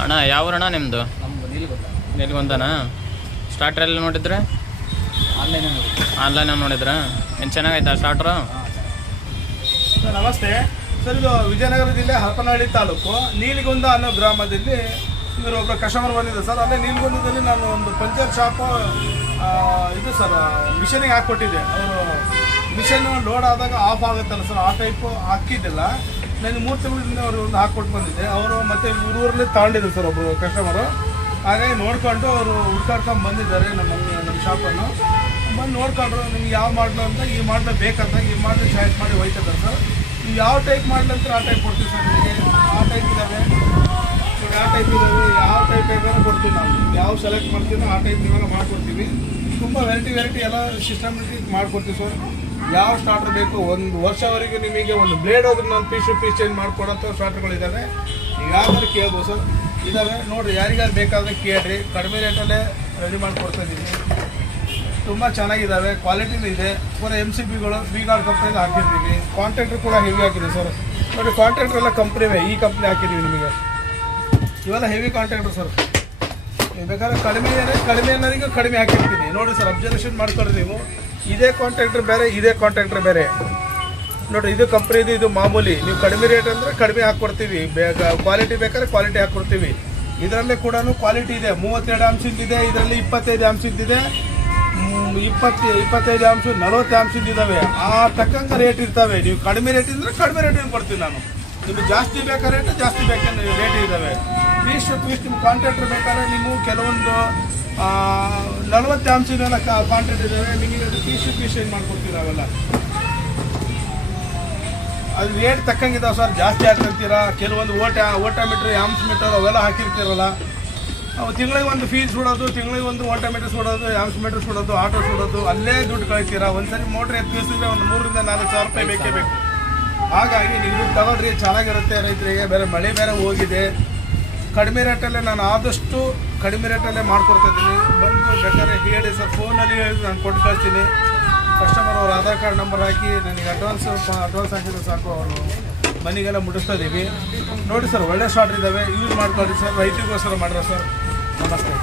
ಅಣ್ಣ ಯಾವ ಅಣ್ಣ ನಿಮ್ಮದು? ನಿಲ್ಗೊಂದನಾ? ಸ್ಟಾರ್ಟ್ರ್ ಎಲ್ಲ ನೋಡಿದ್ರೆ ಆನ್ಲೈನ್ ನೋಡಿದ್ರಾ? ಏನು ಚೆನ್ನಾಗೈತಾ ಸ್ಟಾರ್ಟ್ರು? ಸರ್ ನಮಸ್ತೆ ಸರ್, ಇದು ವಿಜಯನಗರ ಜಿಲ್ಲೆ ಹರಪನಹಳ್ಳಿ ತಾಲೂಕು ನೀಲಿಗೊಂದ ಅನ್ನೋ ಗ್ರಾಮದಲ್ಲಿ ಇವರು ಒಬ್ಬರು ಕಸ್ಟಮರ್ ಬಂದಿದೆ ಸರ್. ಅಲ್ಲೇ ನೀಲಿಗೊಂದದಲ್ಲಿ ನಾನು ಒಂದು ಪಂಚರ್ ಶಾಪು ಇದು ಸರ್ ಮಿಷನಿಗೆ ಹಾಕ್ಕೊಟ್ಟಿದ್ದೆ. ಅವರು ಮಿಷನ್ ಲೋಡ್ ಆದಾಗ ಆಫ್ ಆಗುತ್ತಲ್ಲ ಸರ್, ಆ ಟೈಪು ಹಾಕಿದ್ದಿಲ್ಲ. ನಾನು 3 ತಿಂಗಳಿಂದ ಅವರು ಒಂದು ಹಾಕ್ಕೊಟ್ಟು ಬಂದಿದ್ದೆ. ಅವರು ಮತ್ತೆ ಊರೂರಲ್ಲಿ ತಗೊಂಡಿದ್ರು ಸರ್ ಒಬ್ಬರು ಕಸ್ಟಮರು. ಹಾಗಾಗಿ ನೋಡಿಕೊಂಡು ಅವರು ಹುಡ್ಕಾಡ್ಕೊಂಡು ಬಂದಿದ್ದಾರೆ ನಮ್ಮ ಶಾಪನ್ನು. ಬಂದು ನೋಡ್ಕೊಂಡ್ರು ನಿಮ್ಗೆ ಯಾವ ಮಾಡಲು ಅಂತ, ಈ ಮಾಡಲು ಬೇಕಂತ ಈ ಮಾಡಲು ಚಾಯ್ಸ್ ಮಾಡಿ ಹೋಯ್ತದೆ ಸರ್. ನೀವು ಯಾವ ಟೈಪ್ ಮಾಡಲಂತ ಆ ಟೈಪ್ ಕೊಡ್ತೀವಿ ಸರ್. ನಿಮಗೆ ಆ ಟೈಪ್ ಇದ್ದಾವೆ, ಯಾವ ಟೈಪ್ ಇದ್ದಾವೆ, ಯಾವ ಟೈಪ್ ಬೇಕಾದ್ರೆ ಕೊಡ್ತೀವಿ ನಾವು. ಯಾವ ಸೆಲೆಕ್ಟ್ ಮಾಡ್ತೀವಿ ಆ ಟೈಪ್ ಇವಾಗ ಮಾಡಿಕೊಡ್ತೀವಿ. ತುಂಬ ವೆರೈಟಿ ಎಲ್ಲ ಸಿಸ್ಟಮೆಟಿಕ್ ಮಾಡಿಕೊಡ್ತೀವಿ ಸರ್. ಯಾವ ಸ್ಟಾರ್ಟರ್ ಬೇಕು, 1 ವರ್ಷವರೆಗೆ ನಿಮಗೆ ಒಂದು ಬ್ಲೇಡ್ ಹೋದ್ರೆ ನಾನು ಪೀಸ್ ಚೇಂಜ್ ಮಾಡಿಕೊಡೋಂಥ ಸ್ಟಾರ್ಟರ್ಗಳಿದ್ದಾವೆ. ನೀವು ಯಾವ್ದಾದ್ರು ಕೇಳ್ಬೋದು ಸರ್, ಇದ್ದಾವೆ ನೋಡಿರಿ. ಯಾರಿಗಾರು ಬೇಕಾದರೆ ಕೇಳಿರಿ, ಕಡಿಮೆ ರೇಟಲ್ಲೇ ರೆಡಿ ಮಾಡಿಕೊಡ್ತಾಯಿದ್ದೀನಿ. ತುಂಬ ಚೆನ್ನಾಗಿದ್ದಾವೆ, ಕ್ವಾಲಿಟಿನೂ ಇದೆ. ಪೂರಾ MCBಗಳು V-Guard ಕಂಪ್ನಿಗೆ ಹಾಕಿರ್ತೀವಿ. ಕಾಂಟ್ರಾಕ್ಟ್ರ್ ಕೂಡ ಹೆವಿ ಹಾಕಿದ್ದೀವಿ ಸರ್. ನೋಡಿ ಕಾಂಟ್ರಾಕ್ಟ್ರ್ ಎಲ್ಲ ಕಂಪ್ನಿವೇ, ಈ ಕಂಪ್ನಿ ಹಾಕಿದ್ದೀವಿ ನಿಮಗೆ. ಇವೆಲ್ಲ ಹೆವಿ ಕಾಂಟ್ರಾಕ್ಟ್ರು ಸರ್. ಬೇಕಾದ್ರೆ ಕಡಿಮೆ ಅನ್ನೋರಿಗೆ ಕಡಿಮೆ ಹಾಕಿರ್ತೀನಿ ನೋಡಿ ಸರ್. ಅಬ್ಸರ್ವೇಷನ್ ಮಾಡ್ಕೊಳ್ಳಿ ನೀವು. ಇದೇ ಕಾಂಟ್ರಾಕ್ಟ್ರ್ ಬೇರೆ, ಇದೇ ಕಾಂಟ್ರಾಕ್ಟ್ರ್ ಬೇರೆ ನೋಡಿ. ಇದು ಕಂಪ್ನಿದು, ಇದು ಮಾಮೂಲಿ. ನೀವು ಕಡಿಮೆ ರೇಟ್ ಅಂದರೆ ಕಡಿಮೆ ಹಾಕ್ಕೊಡ್ತೀವಿ. ಕ್ವಾಲಿಟಿ ಬೇಕಾದ್ರೆ ಕ್ವಾಲಿಟಿ ಹಾಕ್ಕೊಡ್ತೀವಿ. ಇದರಲ್ಲೇ ಕೂಡ ಕ್ವಾಲಿಟಿ ಇದೆ. 32 ಅಂಶದ್ದಿದೆ, ಇದರಲ್ಲಿ 25 ಅಂಶದ್ದಿದೆ, 25 ಅಂಶ, 40 ಅಂಶದ್ದಿದ್ದಾವೆ. ಆ ತಕ್ಕಂಗೆ ರೇಟ್ ಇರ್ತವೆ. ನೀವು ಕಡಿಮೆ ರೇಟ್ ಇದ್ದರೆ ಕಡಿಮೆ ರೇಟಿನ ಕೊಡ್ತೀವಿ ನಾನು. ನಿಮಗೆ ಜಾಸ್ತಿ ಬೇಕಾ ರೇಟ್, ಜಾಸ್ತಿ ಬೇಕಂದ್ರೆ ರೇಟ್ ಇದ್ದಾವೆ. ಪೀಸ್ ನಿಮ್ಮ ಕಾಂಟ್ರಾಕ್ಟ್ರ್ ಬೇಕಾದ್ರೆ ನೀವು ಕೆಲವೊಂದು 40 ಅಂಶದೆಲ್ಲ ಕಾಂಟ್ರಾಕ್ಟ್ ಇದ್ದಾವೆ. ನಿಮಗೆ ಪೀಸ್ ಏನು ಮಾಡ್ಕೊಡ್ತೀವಿ ನಾವೆಲ್ಲ. ಅದು ರೇಟ್ ತಕ್ಕಂಗಿದ್ದಾವೆ ಸರ್. ಜಾಸ್ತಿ ಹಾಕಿರ್ತೀರ, ಕೆಲವೊಂದು ಓಟೋಮೀಟ್ರ್, ಆಮ್ಸ್ ಮೀಟರ್ ಅವೆಲ್ಲ ಹಾಕಿರ್ತೀರಲ್ಲ. ತಿಂಗಳಿಗೆ ಒಂದು ಫೀಸ್ ಸುಡೋದು, ತಿಂಗಳಿಗೆ ಒಂದು ಓಟೋಮೀಟರ್ ಸುಡೋದು, ಆಮ್ಸ್ ಮೀಟರ್ ಸುಡೋದು, ಆಟೋ ಸುಡೋದು, ಅಲ್ಲೇ ದುಡ್ಡು ಕಳಿತೀರ. ಒಂದ್ಸರಿ ಮೋಟ್ರ್ ಎತ್ತಿಸಿದ್ರೆ ಒಂದು 3 ರಿಂದ 4 ಸಾವಿರ ರೂಪಾಯಿ ಬೇಕೇ ಬೇಕು. ಹಾಗಾಗಿ ನೀವು ದುಡ್ಡು ತಗೊಳ್ರಿ, ಚೆನ್ನಾಗಿರುತ್ತೆ ರೈತರಿಗೆ. ಬೇರೆ ಮಳೆ ಬೇರೆ ಹೋಗಿದೆ. ಕಡಿಮೆ ರೇಟಲ್ಲೇ ನಾನು ಆದಷ್ಟು ಕಡಿಮೆ ರೇಟಲ್ಲೇ ಮಾಡ್ಕೊಡ್ತಾಯಿದ್ದೀನಿ. ಬಂದು ಬೇಕಾದ್ರೆ ಹೇಳಿ ಸರ್, ಫೋನಲ್ಲಿ ಹೇಳಿ ನಾನು ಕೊಟ್ಟು ಕಳಿಸ್ತೀನಿ. ಕಸ್ಟಮರ್ ಅವ್ರ ಆಧಾರ್ ಕಾರ್ಡ್ ನಂಬರ್ ಹಾಕಿ ನನಗೆ ಅಡ್ವಾನ್ಸ್ ಹಾಕಿದ್ರೆ ಸಾಕು, ಅವರು ಮನೆಗೆಲ್ಲ ಮುಟ್ಟಿಸ್ತಾ ಇದ್ದೀವಿ. ನೋಡಿ ಸರ್, ಒಳ್ಳೆ ಸ್ಟಾರ್ಟ್ ಇದ್ದಾವೆ, ಯೂಸ್ ಮಾಡ್ಕೊಳ್ಳಿ ಸರ್. ರೈತರಿಗೋಸ್ಕರ ಮಾಡ್ರೆ ಸರ್. ನಮಸ್ತೆ.